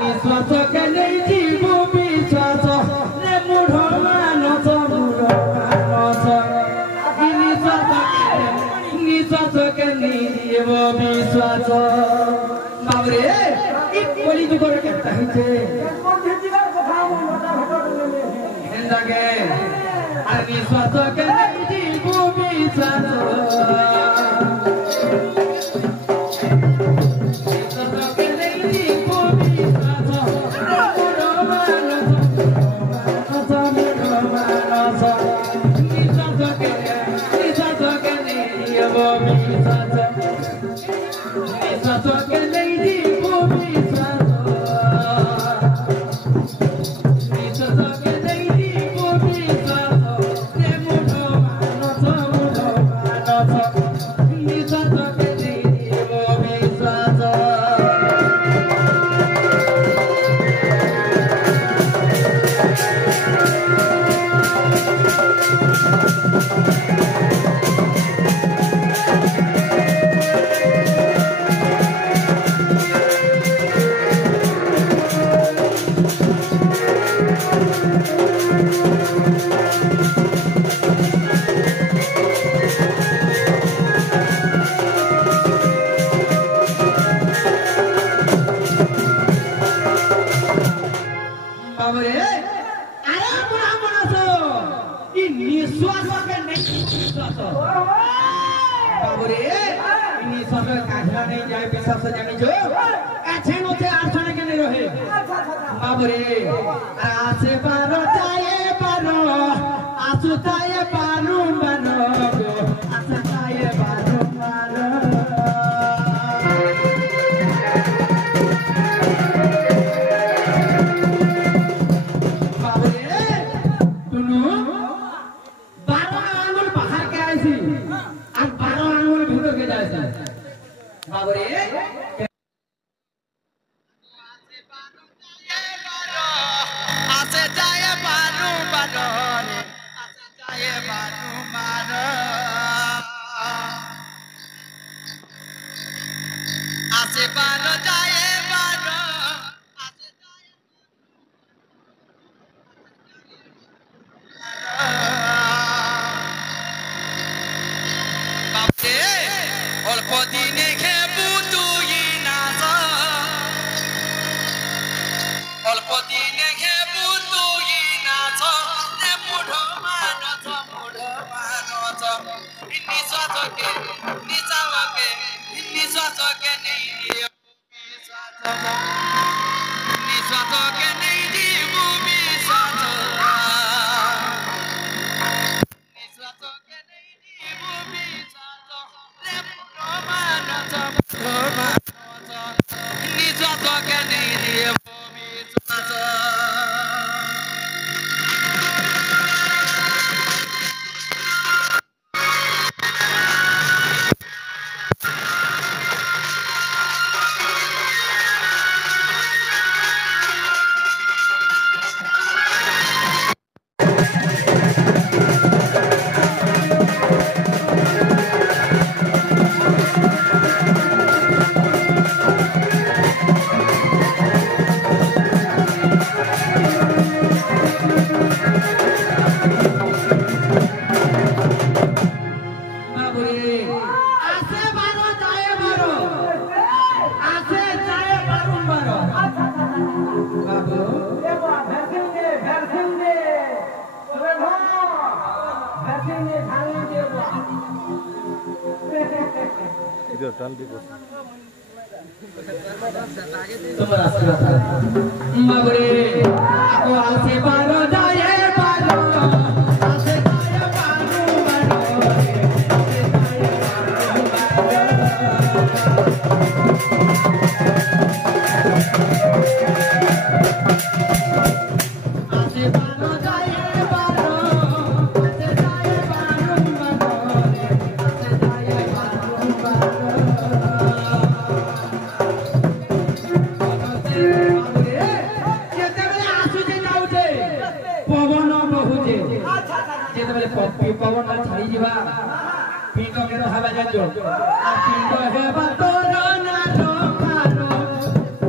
निश्वास के नहीं जीवो विश्वास रे मूढ़ मानस निश्वास के नहीं जीवो विश्वास बाबरे एक कोली जुगर करता है जे हेंदा के निश्वास के नहीं जीवो विश्वास पवन छाड़ी जीवा पिंड के हवा जाजो आ पिंड हेबा तोर ना रो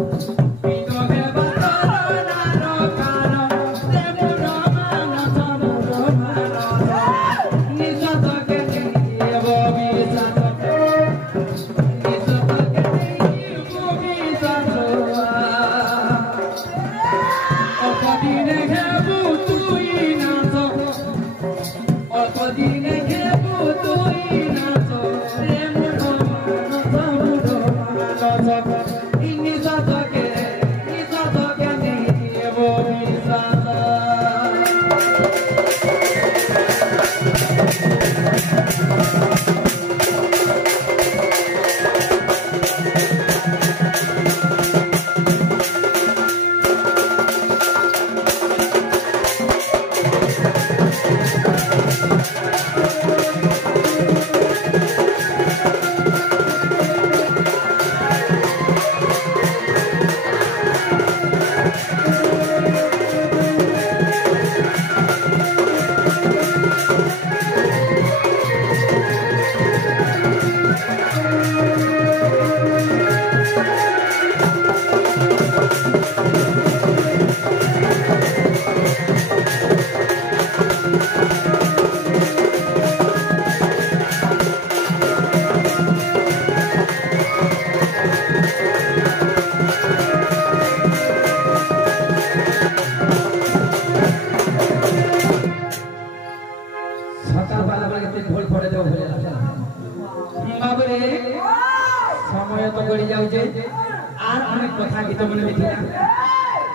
कथा गीत मन में थिला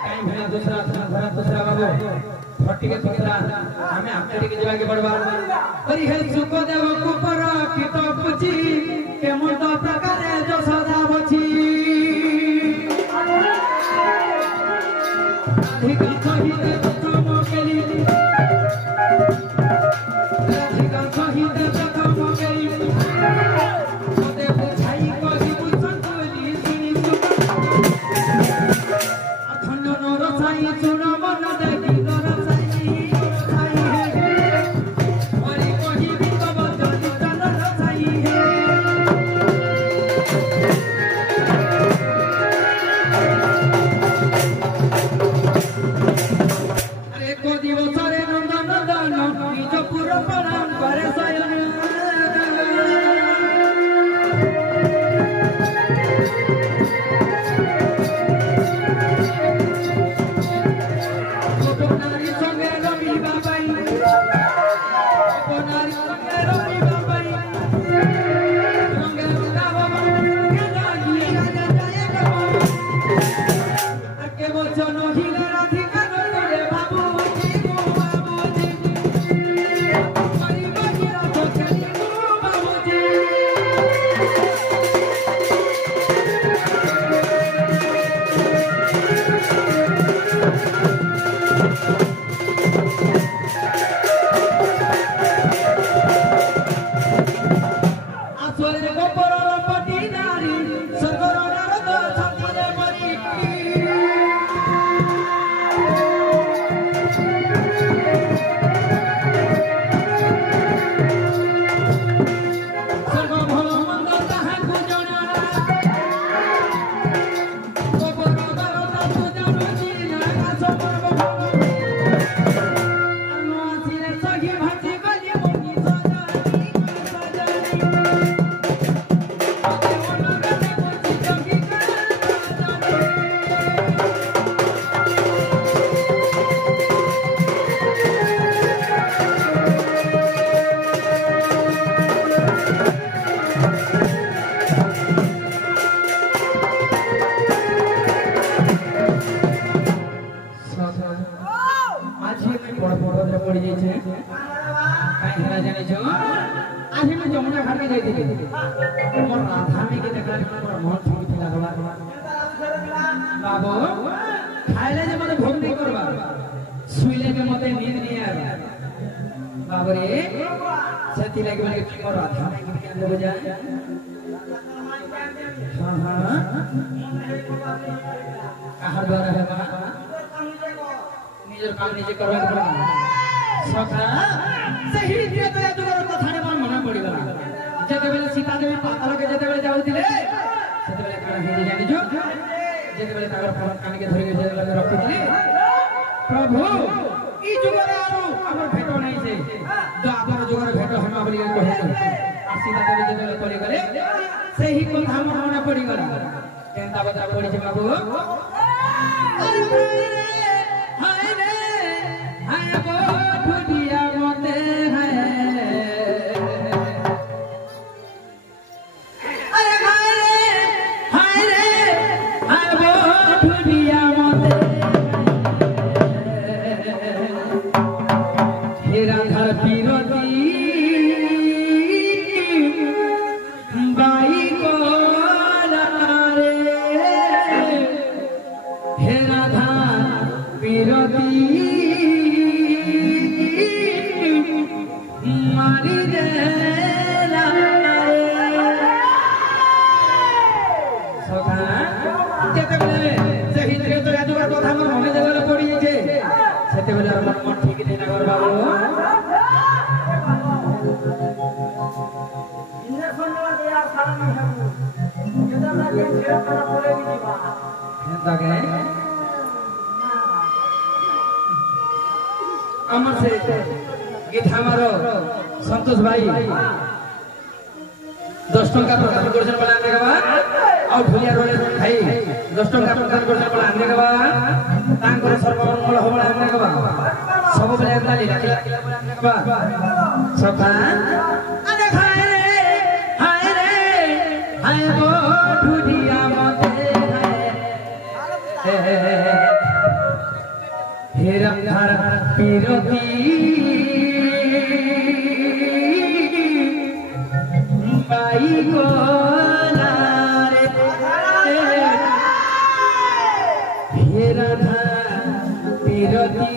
काई भला दूसरा बाबू फटी के थिला हमें आपटे के जवा के बड़वा करी है सुख देव कुपर कित पुची के मन तो प्रकारे जो सदा बची ठीक कही दे तुम केली ठीक कही दे तुम केली ओते बुझाई कही बुझन कोली सुनी अखंड नर साई चुना मन देखी नर साई है हरि कही भी तब जनी नर साई है दिवसरे नंदन दान निज पुर प्रणाम करे सयन नारी संगे रवि बाबाई नारी संगे रवि बाबाई रंगे गावा के लागी आजा जाए गवा के वचन हिले राधिका रे बाबू बाबू खाइले जे मते भोग नहीं करबा सुइले जे मते नींद नहीं आबा बाबू रे सती लागे माने की कर राधा में के अंदर जाए हां कहार द्वारा है बा निजर काम निजे करबा के सखा सही दिए तो तुगर कथा ने मन मना पड़ी गला जते बेले सीता देवी पाताल के जते बेले जाउतिले सेते बेले काना हे जानि जो जेते बेले तागर फोन कान के धरि के जेते रखिथिले प्रभु ई जुगरे आरो हमर भेटो नै से तो आपर जुगरे भेटो हम बोली के कहे आसीता देवी जेते बेले पड़ी गले सही कथा मन मना पड़ी गला केंता बता पड़ी जे बाबू अरे रे हाय गो ठुडिया मते है अमर से गीत हमारो संतोष भाई 10 टंका प्रदान करजन वाला आने के बाद और भुलिया रोले भाई 10 टंका प्रदान करजन वाला आने के बाद तांकर सर्वमंगल हो वाला आने के बाद सब बेले अंदा लीला आने के बाद सखा अरे हाय रे हाय गो ठुडिया मते हेरा पिरती बाई गोला रे हेरा पिरती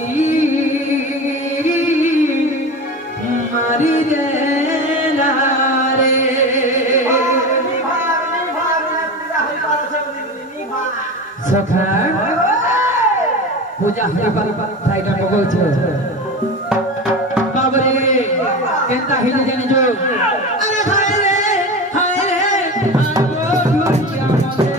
मारी रे सखा पूजा हरि पर साइड पगल छ बाबरे केता हिल जानि जो अरे हाय रे आगो दुनिया मते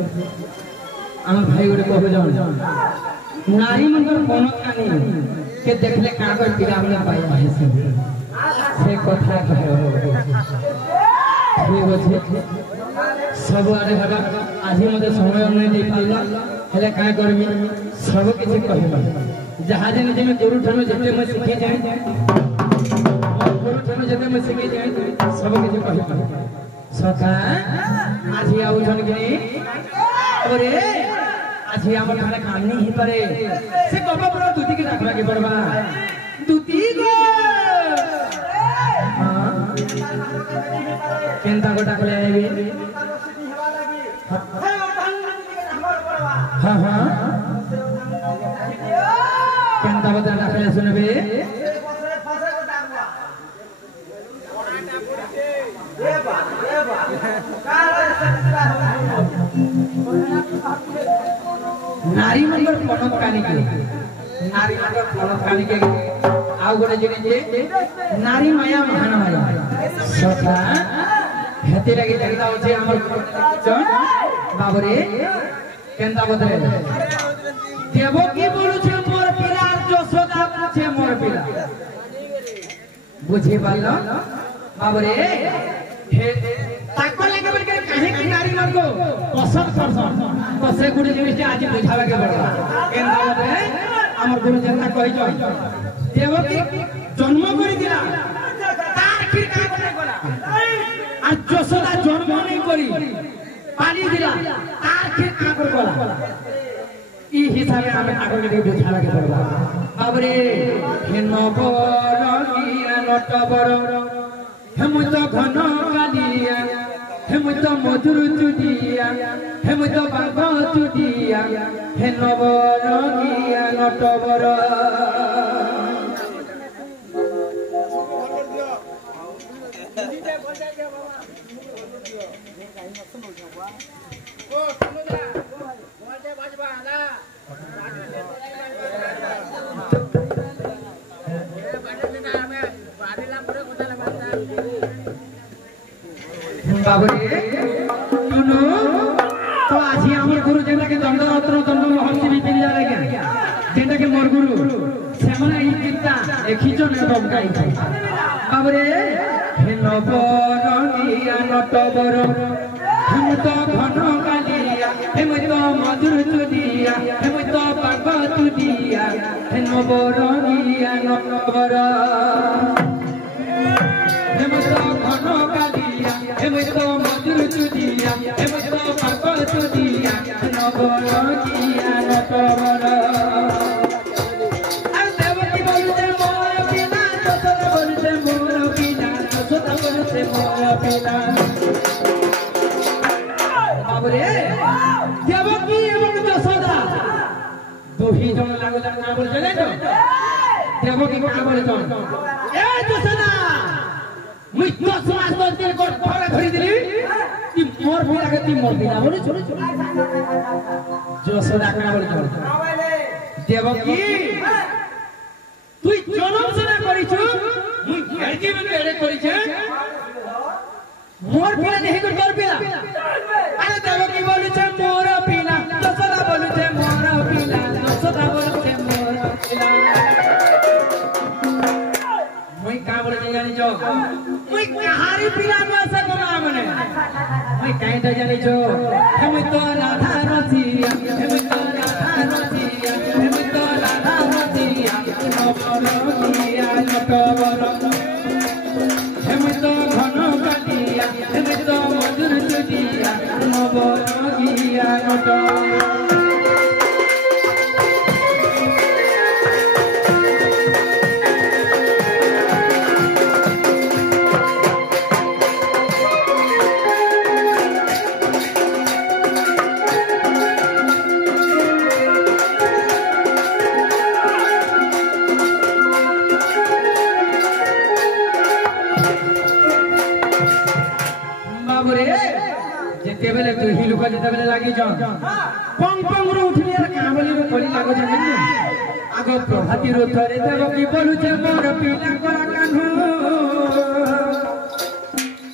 आम भाई गोटे कहू जान नारी मंगल कोनो कानी के देखले कागज पिरामने पाई है से कथा कहो ठीक अछि सब आरे हगा आज मते समय नै दे पाइला हेले का करबी सब किछि कहबा जहाज ने में गुरु ठनो जते में सीखी जाए गुरु ठनो जते में सीखी जाए सब किछि कहबा सका आज आउ जन के अरे आज हमर खाना काम नहीं ही परे से बाबा बड़ा दूती के रखवा के बड़वा दूती गो हां केनता गोटा को ले आबी हां हां केनता बता रखले सुनबे नारी मंगल पनत कानी के नारी मंगल पनत कानी के आउ गोटे जिने जे नारी माया महान माया सखा हेते लगी देखता होचे हमर जन बाबरे केनता बदरे देवो की बोलु छे मोर पिला यशोदा पूछे मोर पिला बुझे पालो बाबरे हे ताको लगे बोल के काहे की नारी मन को पसंद करसन तो से गुडी जिनिस आज बुझावे के पड़ला केनता बदरे हमर गुरु जनता कहि जो देवो की जन्म करि दिला तार की का बने गला आ यशोदा जन्म नहीं करी पानी दिला तार के काकर कोला ई हिसाबे हमें आगे के बुझा लगे पड़बा बाबरे हेन बरगिया नटबर हम तो घन कालिया हम तो मधुर चुडिया हम तो बाबा चुडिया हेन बरगिया नटबर बाबरे सुनो तो आज हमर गुरु जेना के दंड रत्न दंड महर्षि भी पिल जा लगे जेना के मोर गुरु सेमना ई चिंता देखिचो ने बमकाई बाबरे हेन बरगिया नटबर हम तो घन कालिया हम तो मधुर चुदिया हम तो बाबा चुदिया हेन बरगिया नटबर हम तो घन कालिया हम तो मधुर चुदिया हम तो बाबा चुदिया हेन बरगिया नटबर बाबरे देवकी एवं यशोदा दोही जन लागो जन का बोल चले तो देवकी का बोल जन ए यशोदा मुई 10 मास तेरे को थोड़ा धरी दिली ती मोर भी लागे ती मोर बिना बोले छोड़ यशोदा का बोल जन देवकी তুই জনম সনে করিছ মুই হেড়কি মে এড়ে করিছ মোর পিলা নেহি কর তোর পিলা আরে দেবকি বলছে মোর পিলা যশোদা বলছে মোর পিলা যশোদা বলছে মোর পিলা মুই কা বলে জানিছ মুই কাহারি পিলা নসে কোনা মনে মুই কাইটা জানিছ আমি তো রাধা রসিয়া আমি তো রাধা রসিয়া আমি তো রাধা রসিয়া বরগিয়া নটবর हम तो घन कालिया हम तो मधुर चुदिया बरगिया नटबर जेतेबेले तू ही लोक जेतेबेले लागी जन पंग पंग रो उठली यार कामली रो पड़ी लागो जन आगो प्रभाती रो थरे देव की बोलु छे मोर पिला कोरा कान्हू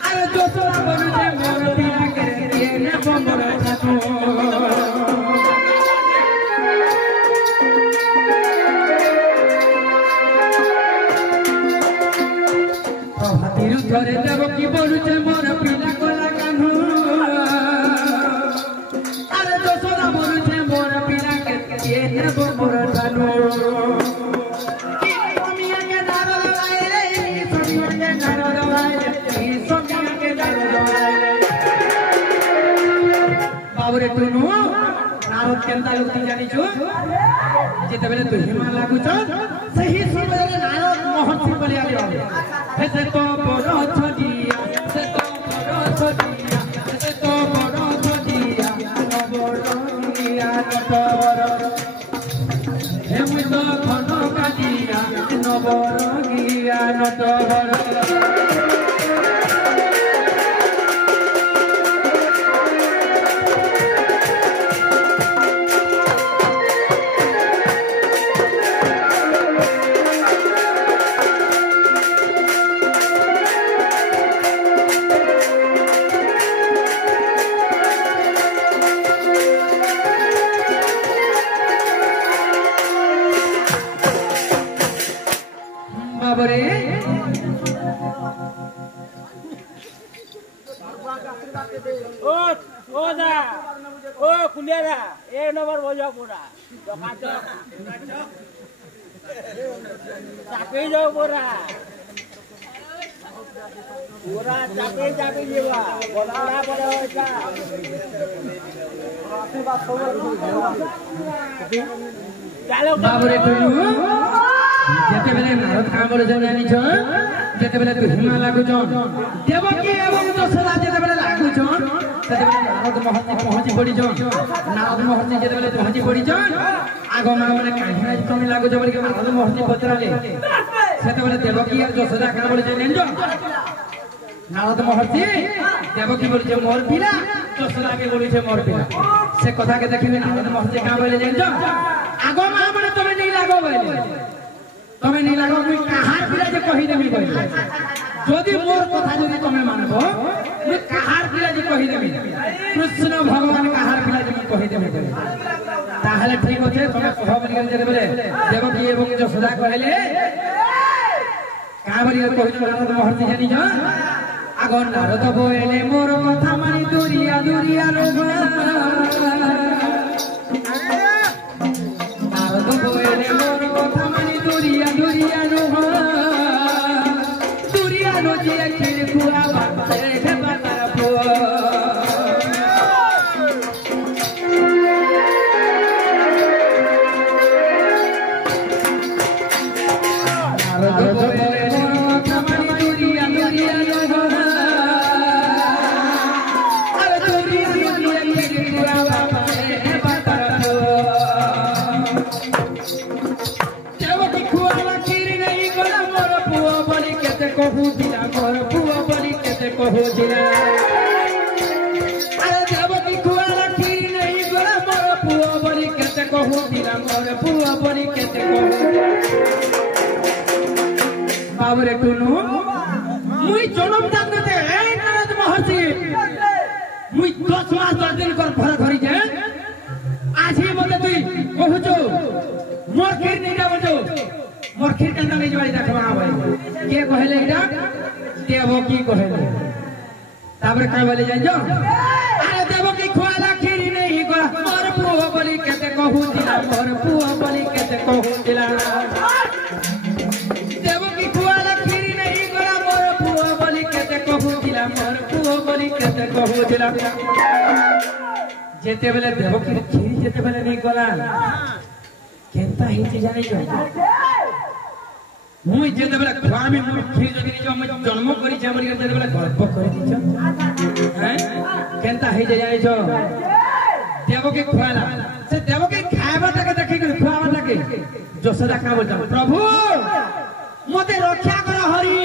अरे दोसरा बोलु छे मोर पिला के ये ने बमर छातो प्रभाती रो थरे देव की बोलु छे मोर पिला कोरा कान्हू ये है वो मुरदानो की सोमिया के दारो लगाए रे सोमिया के दारो लगाए सोमिया के दारो लगाए बाबरे तुनु नारद केनता लोकती जानी छु जेतेबेले तू हिमा लागु छ सही समय रे नारद महर्षि बोले आले हे से तो बड़ छदिया से तो बड़ छदिया से तो बड़ छदिया बड़गिया नटबर हम तो घन कालिया बरगिया नटबर बाबरे ओ दा ओ कुलियारा ए नंबर बजा पूरा दकाचो चापे जाओ पूरा पूरा चापी चापी जीवा बोला पड़े होगा चलो बाबरे तुनु जेते बेले नारद काम बोले जानी छ जेते बेले तू हिमा लागु छ देवकी एवं दशरथ जेते बेले लागु छ सेते बेले नारद महर्षि पहुंची पड़ी छ नारद महर्षि जेते बेले पहुंची पड़ी छ आगो माने काहिना कमी लागु छ बोली के नारद महर्षि पत्राले सेते बेले देवकी और दशरथ काम बोले जानी छ नारद महर्षि देवकी बोली छ मोर पिला दशरथ के बोली छ मोर पिला से कथा के देखिबे नारद महर्षि काम बोले जानी छ आगो माने तमे नहीं लागो बोले तमे नहीं लागो मुई काहार पिला जे कहि देबी कहले जदि मोर कथा जदि तमे मानबो मुई काहार पिला जे कहि देबी कृष्ण भगवान काहार पिला जे कहि देबी ताहले ठीक होथे तमे कह बली जे बोले देवकी एवं यशोदा कहले का बली कहि नारद महर्षि जानी छ आगो नारद बोले मोर कथा मानी दुरिया दुरिया रोबा नारद बोले मोर कथा मानी दुरिया दुरिया रोबा दुरिया रोजे खेल पुआ बाते हे बातार पुआ नारद बोले मोर कथा मानी दुरिया दुरिया रोबा अरे दुरिया रोजे खेल पुआ बाते हे बातार पुआ देवकी खुआला खीर नहीं गला मोर पुआ बोली केते कहू दिला मोर पुआ बोली केते कहू दिला अरे देवकी खुआला खीर नहीं गला मोर पुआ बोली केते कहू दिला मोर पुआ बोली केते कहू बाबरे टुनु मुई जन्म दानते ए नारद महर्षि मुई 10 मास 10 दिन कर भर धरी जे आज ही मते तुई कहूचो मोर खीर नहीं जाबो मोर खीर केंदा नहीं जवाई देखबा भाई के कहले इडा देवकी कहले ताबरे का बोले जाई जो अरे देवकी खुआला खीर नहीं गला मोर पुआ बोली केते कहू दिला मोर पुआ बोली केते कहू दिला देवकी खुआला खीर नहीं गला मोर पुआ बोली केते कहू दिला मोर पुआ बोली केते कहू दिला जेते बेले देवकी खीर जेते बेले नहीं गला केंता हिची जानी जो मुई जेते बेले स्वामी मुई खीर जदी जो मैं जन्म करी जे हमरी जेते बेले गल्प करी दिछ हैं केंता हि जानी जो देवकी खुआला से देवकी खायबाटा के देखि के खुआबाटा के यशोदा का बोल प्रभु मते रक्षा कर हरि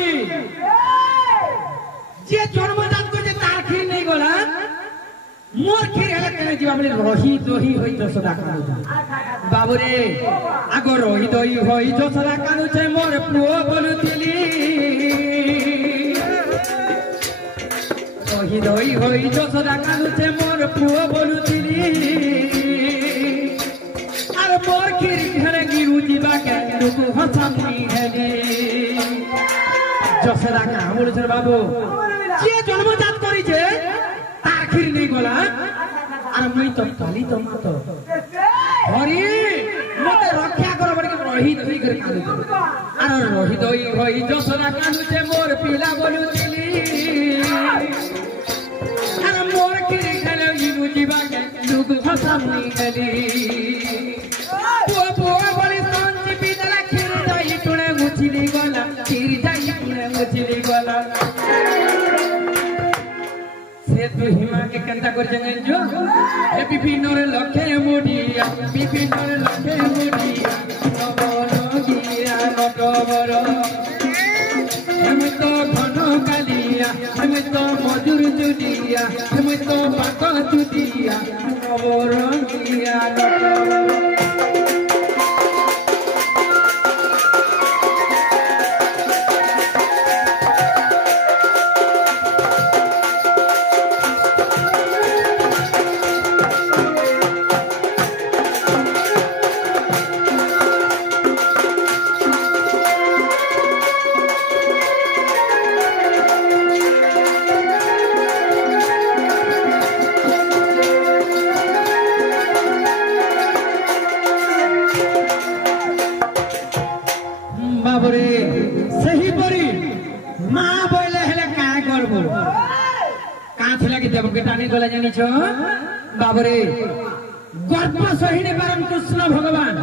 जे जन्मदान करते तार खीर नहीं गला मोर खीर हेले केने जीवा बोले रही दोही होई यशोदा कानु बाबू रे आगो रही दोही होई यशोदा कानु छे मोर पुओ बोलुतिली रही दोही होई यशोदा कानु छे मोर पुओ बोलुतिली अरे मोर खीर हेले गिरु जीवा के दुकु हसामी हेले यशोदा का बोल छे बाबू जे जन्मजात करी छे तार खीर नहीं गला अरे मुई तो पाली तो मातो हरि मते रक्षा कर बड़ी रही दोई कर कानु अरे रही दोई होई यशोदा कानु छे मोर पिला बोलुतिली अरे मोर खीर खेले इनु जीवा के दुख हसामी हेली पुआ पुआ बड़ी संची पिदला खीर दाई टुणे मुछिली गला खीर दाई टुणे मुछिली गला से तू हिमा के कंता कर जंगल जो ए विभिन्न रे लखे मुडिया विभिन्न रे लखे मुडिया नबरो गिरा नटबरो हम तो घन कालिया हम तो मजूर जुडिया हम तो पाक जुडिया नबरो गिरा नटबरो दाबी गला जानिछ बाबरे गर्भ सहिने पारन कृष्ण भगवान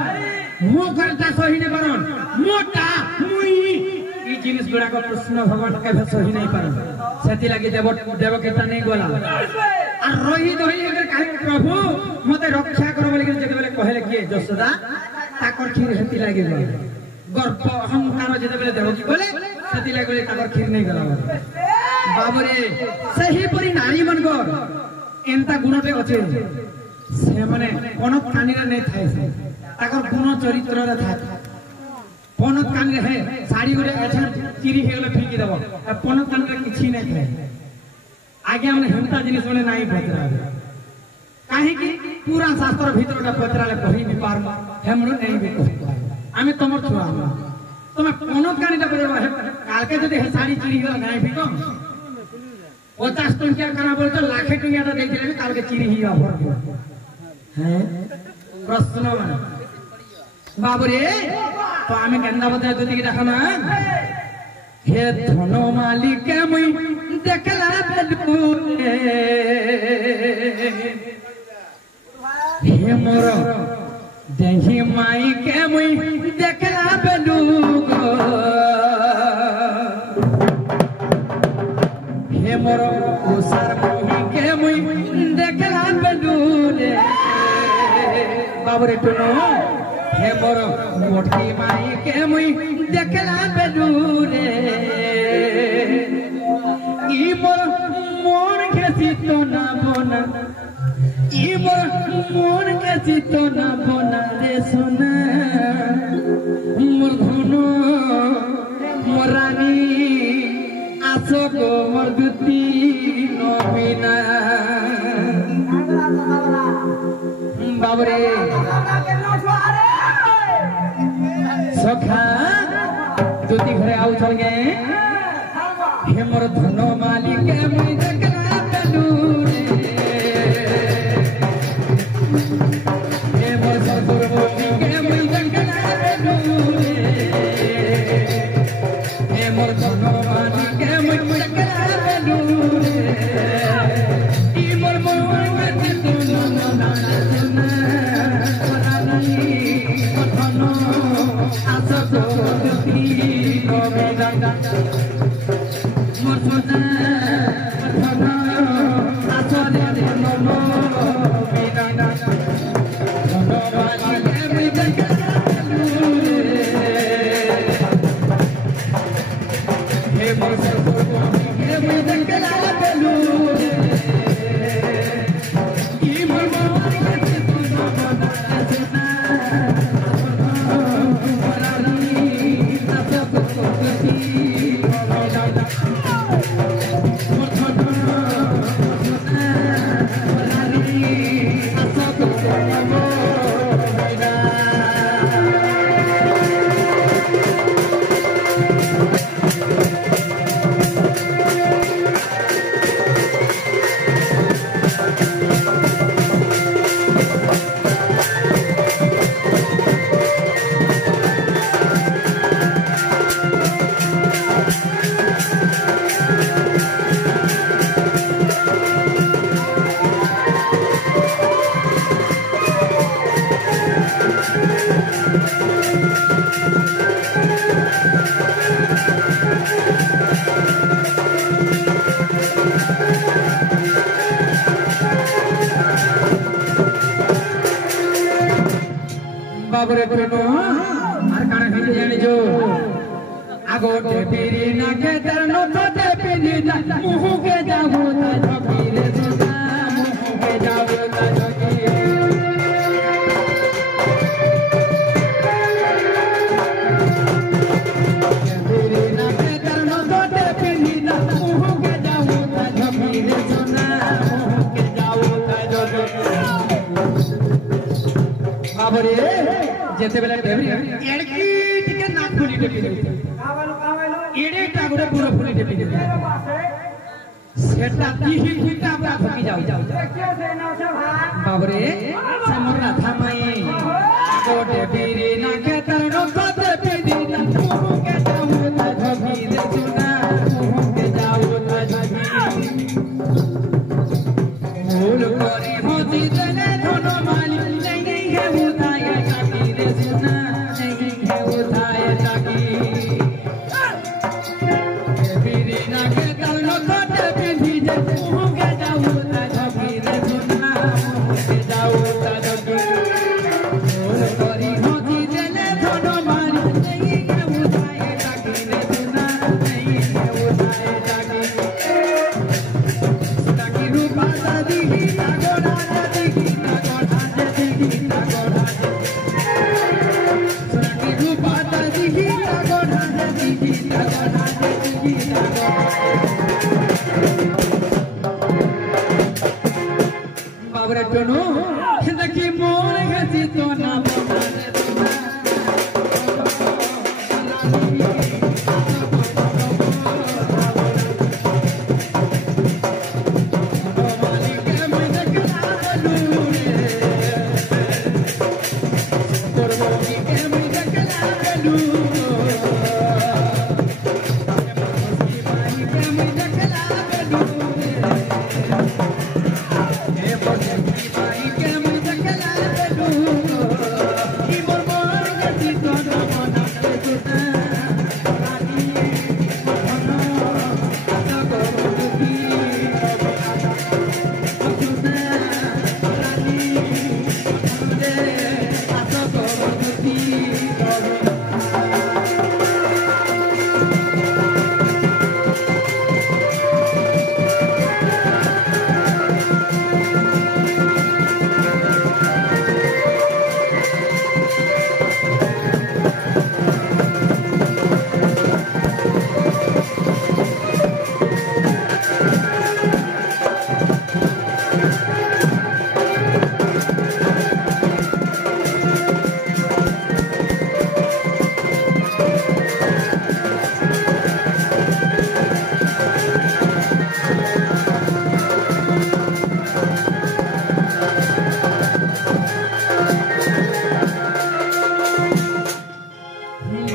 मो करता सहिने पारन मोटा मुई ई जिनिस गुडा को कृष्ण भगवान केबे सहि नै पारन सेति लागि देवकीता नै गला आ रही दही एकर काहे प्रभु मते रक्षा करो बोली जते बेले कहले किए जसोदा ताकर खीर हेति लागि गर्भ अहंकार जते बेले देवकी बोले सेति लागि बोले ताकर खीर नै गला बाबरे सही परी नारी मन को एंता गुणटे अछि से माने कोन कानीरा नै थाय से ताकर गुण चरित्र रे थाय कोन कान रे है साड़ी गुरे अच्छा चिरी हेगले फिकी देबो कोन कान रे किछि नै थाय आगे हमने हेमता जिनिस माने नाही पतरा काहे कि पूरा शास्त्र भीतर का पतराले कहि भी पार हमरो नै भी कहि आमे तमर छुआ तमे कोन कानीटा परेबा काल के जदि हे साड़ी चिरी हेगले नाही भी कम 50 टंकिया काना बोलतो लाखे टंकियाटा देइले भी काल के चिरी ही अफर हैं प्रश्न माने बाबरे तो आमे केंदा बता दति कि देखना हे धन मालिक मुई देखला बेलू हे मोर देही माई के मुई देखला बेलू हे मोर उसार मुही के मुई देखला बेलू बाबरे टुनो हे मोर मोटकी माई के मुई देखला बेलू ई मोर मोर के चितो ना बोना ई मोर मोर के चितो ना बोना रे सोना मोर धनो मोर रानी आसो को मोर दुती नबिना बाबरे सखा दुती घरे आउ चल गए हे मोर धनो मालिक मुई देखला बेलू हे मोर ससुर मोटी के मुई देखला बेलू हे मोर धनो मालिक मुई देखला बेलू ई मोर मोर के तू ना ना ना पता नहीं धनो आसो तो दुती गोविंदा मोरसोना पठना आसो दे मनो बिना मनो वाली मुई देखला हे मोरसो हे मुई देखला बेलू ई मोर मोर के तू ना ना सुना रानी आसो तो दुती बाबरे पुरनो आर काना हिंदी जानी जो आगो टेपीरी ना के तरनो तो टेपीरी ना मुहु के जाबो ता झपीरे सुना मुहु के जाबो ता झपीरे टेपीरी ना के तरनो तो टेपीरी ना मुहु के जाबो ता झपीरे सुना मुहु के जाबो ता झपीरे बाबरे जेते बेला टेबरी एड़की टिके नाक फुली टेपी दे एड़े टागुरे पूरा फुली टेपी दे सेटा दिही हिटा बा थकी जाऊ बाबरे से मोर राधा माई को टेपीरी ना के तरनो को टेपी दे मुहु के जाऊ ता झपी दे सुना मुहु के जाऊ ता झपी बाबरे टोनो देखी मोर गति तो ना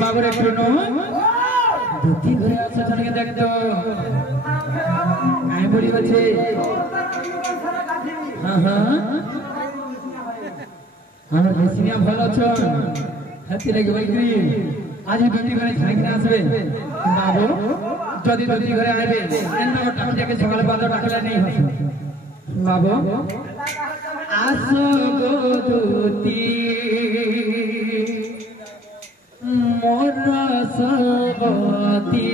बाबरे टोनो धोती घरे आछे जने देख तो काई बड़ी আছে हां हां हमर हसिया ভালো আছেন হাতি লাগি বইকরি আজ ধোতি ঘরে খাইতে আসবে বাবু যদি ধোতি ঘরে আইবে এন্ড টাকা থেকে সকালে বাজার টাকা নেই হবে বাবু আসো গো ধোতি मोर सबती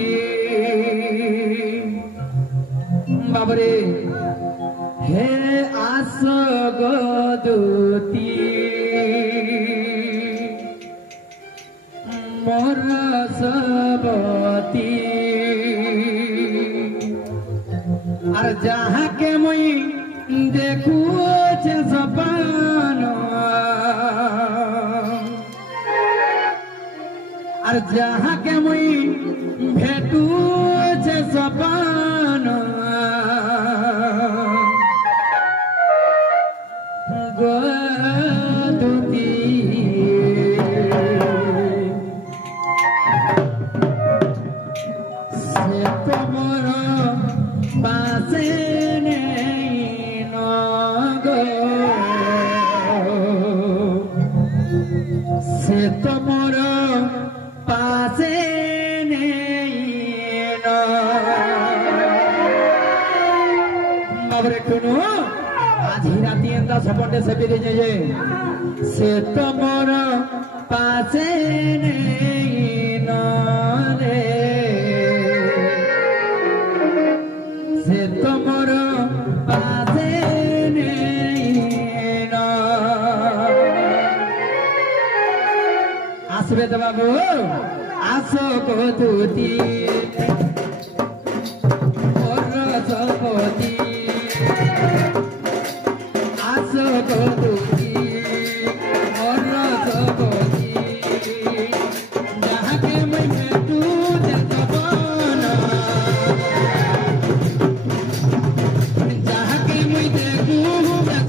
बाबरे हे आस गदुती मोर सबती और जहाँ के मुई देखू सपना और जहाँ के मुई भेटू छे सपन गदुती से तोमर पासे नहीं न गो से तोमर पासे नहीं न बाबरे टोनो आज ही राती एंदा सपने से बेरे जाए से तोमर पासे नहीं न रे से तोमर पासे नहीं न आसबे तो बाबू आसो गदुती मोर सबती आसो गदुती मोर सबती जहाँ के मैं भेटू सपना जहाँ के मैं देखू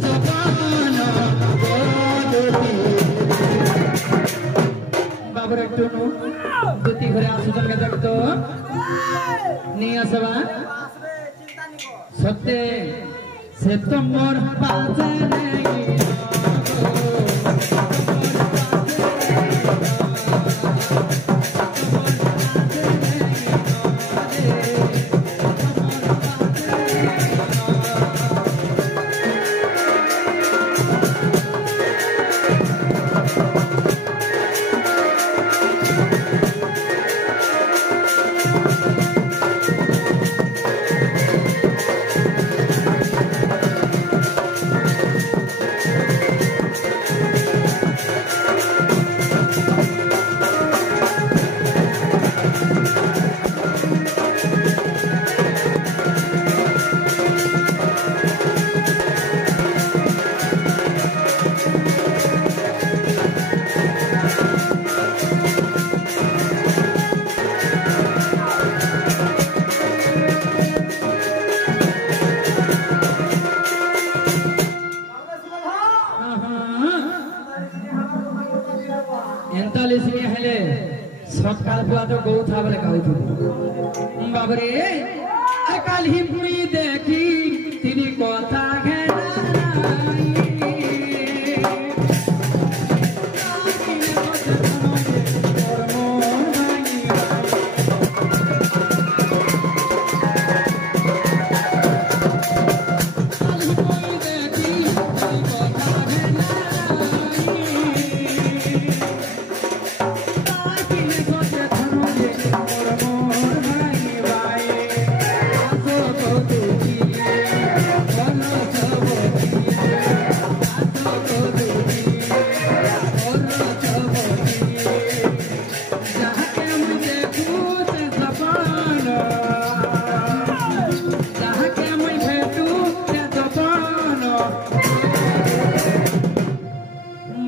सपना गदुती बाबरे टोनो धोती घरे आसुचन के देख तो नहीं आसबा सत्य से तो मोर पासे नहीं 45 में हेले सकाल बुआ तो गौ था बोले कहू बाबरे काल ही पुरी देखी तिनी कथा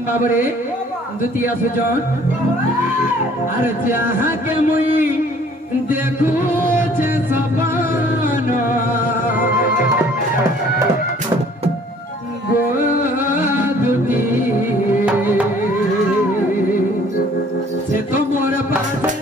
बाबरे द्वितीय सुजन अरे जहाँ के मुई देखू छे सपन गो दुती से तो मोर पास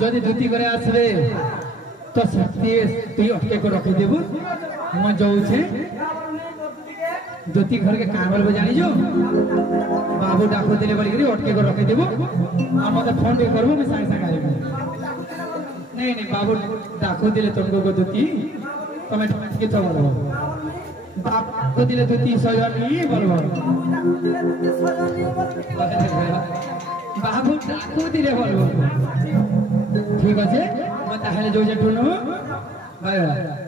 जदि धुती करे आसबे तो सत्य तुई अटके को रखी देबु हम जाऊ छे धुती घर के कागल बो जानी जो बाबू डाको दिले बोली करी अटके को रखी देबु आ मते फोन पे करबो मैं साई साई आइबो नहीं नहीं बाबू डाको दिले तुमको को धुती तमे के तो बोलो बाप को दिले धुती सजनी बोलबो बाबू डाको दिले बोलबो ठीक আছে मैं ताहले जो जे टुनो बाय बाय